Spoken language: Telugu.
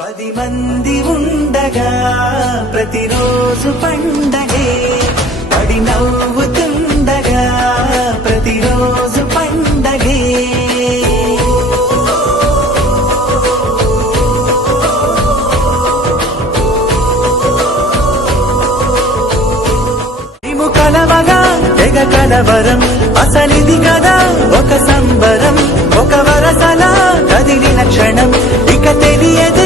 10 మంది ఉండగా ప్రతిరోజు పండగే, పడి నవ్వుతుండగా ప్రతిరోజు పండగే. మేము కలవగా తెగ కలవరం, అసలిది కదా ఒక సంబరం, ఒక వరసలా కదిలిన క్షణం ఇక తెలియదు